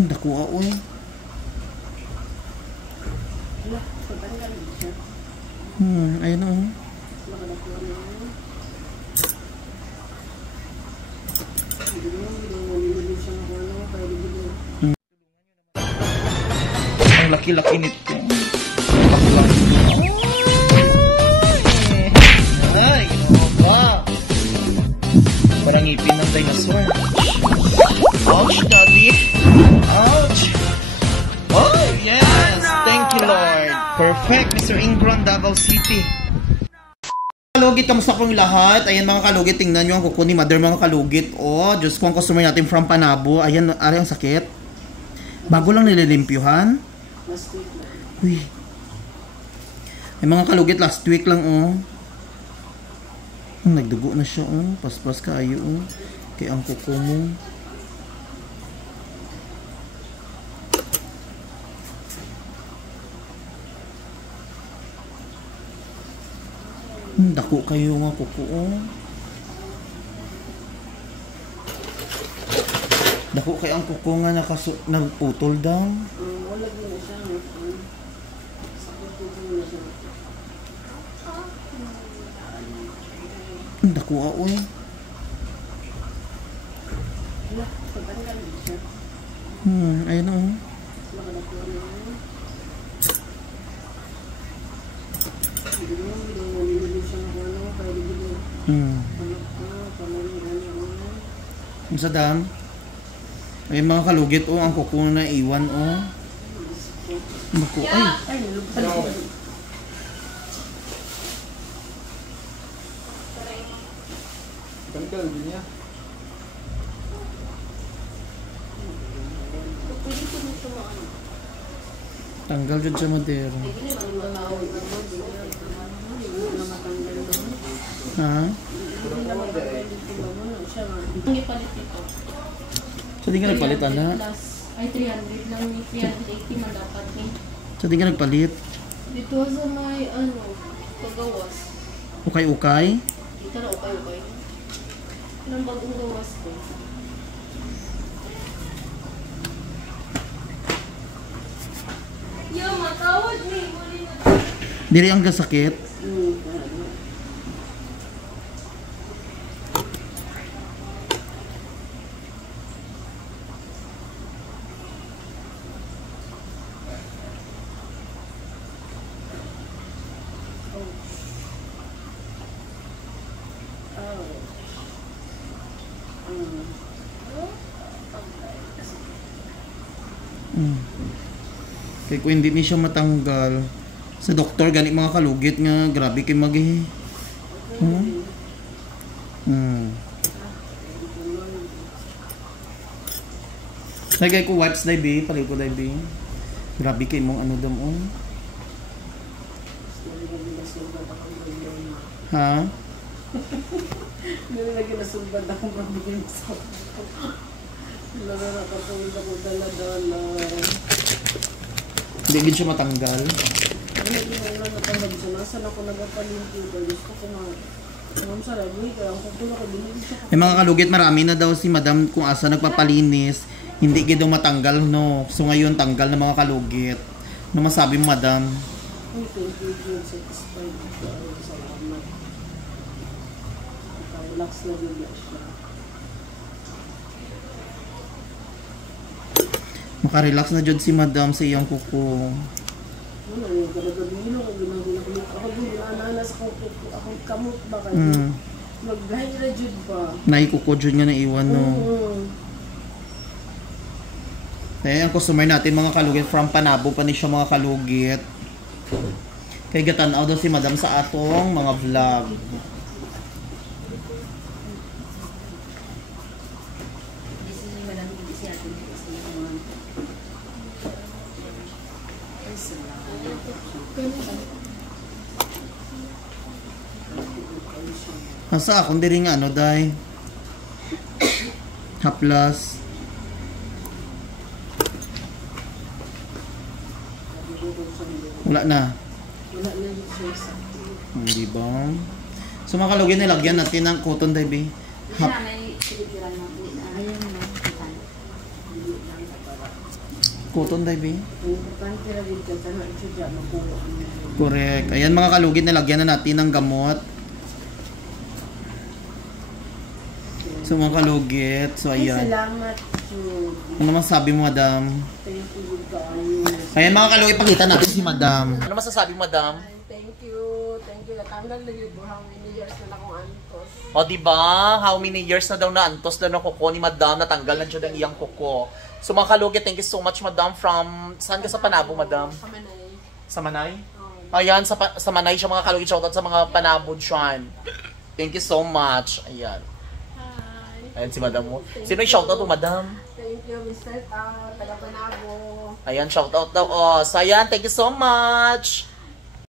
Nakuha ko eh. Ayun o. Ang laki-laki nito. Ay, ba? Parang ngipin ng dinosaur. Ouch, daddy. Ouch. Oh, yes. Thank you, Lord. Perfect, Mr. Ingron, Davao City. Kalugit, kamusta pong lahat? Ayan mga kalugit, tingnan nyo ang kuko ni Mother mga kalugit. Oh, Diyos ko, ang customer natin from Panabo. Ayan, ang sakit. Bago lang nililimpyuhan. Last week lang. Uy. Ay mga kalugit, last week lang oh. Nagdugo na siya oh. Paspas kayo oh. Kaya ang kuko mo. Dako kayo nga kuko oh. Dako kayo ang kuko nga nagputol daw. Wala din na siya. Sakit po na siya. Dako ako eh. Wala, pagtanggal din siya. Ayun o. Makadako na yun. Hindi siya na ano, kaya hindi mo. Ang sadam. Ayun mga kalugit o, ang kuko na iwan o. Naku, ay. Tanggal din niya. Tanggal dyan sa madero. Ha? So di ka nagpalit, ana? Ay, 300 lang. 380 man dapat eh. So di ka nagpalit? Dito sa may, pagawas. Ukay-ukay? Dito na ukay-ukay. Anong bagong gawas ko? Yo, matawad ni. Diri ang kasakit? Kaya kung hindi ni siya matanggal sa doktor, ganit mga kalugit nga grabe kay magi. Lagay ko wipes dai bi, pali ko dai bi. Grabe kay mong ano dam on. Ha? Hindi lagi nasugban ako mabigyan sa lalo na katulad ako dala-dala. Hindi din siya matanggal. Hindi mo na natanggal siya. Nasaan ako nagpapalinti ko. Gusto ko na ang sarap. Kaya ang kukulo ko din siya. May mga kalugit, marami na daw si madam kung asa nagpapalinis. Hindi daw matanggal, no? So ngayon, tanggal na mga kalugit. Ano masabi mo, madam? Ay, thank you. Satisfied. Salamat. Relax na din siya. Makarelax na dyan si madam sa iyang kuko. Ano yung galagabilo ko, ginagawa ko. Ako din, naananas ko, akong kamot ba kayo? Mag-blind na dyan ba? Naikuko dyan nga na iwan, no? Kaya ang customer natin, mga kalugit, from Panabo pa ni siya mga kalugit. Kaya gatanaw daw si madam sa atong mga vlog. Nasa akong diri nga ano day haplas wala na yung siya. hindi ba so mga kalugit nilagyan natin ng cotton day be Cotton dye, be. Ang importante na rin kasi na siya makuha. Correct. Ayan mga kalugit, nilagyan na natin ng gamot. So mga kalugit, so Ay, ayan. salamat, Jude. Ano masasabi mo, madam? Thank you, guys. Ayan mga kalugit, pakita natin si madam. Ano masasabi mo, madam? Thank you. Thank you. Natanggal na yun. How many years na akong antos. O diba, how many years na daw naantos na ng kuko ni madam, natanggal na siya ng iyang kuko. So mga kalugit, thank you so much, madam. From, saan ka sa Panabo, madam? Sa Manay. Sa Manay? Ayan, sa Manay siya mga kalugit. Shoutout sa mga Panabo dyan. Thank you so much. Ayan. Hi. Ayan si madam mo. Sino yung shoutout mo, madam? Thank you, Mr. Taga Panabo. Ayan, shoutout daw. Oh, so ayan, thank you so much.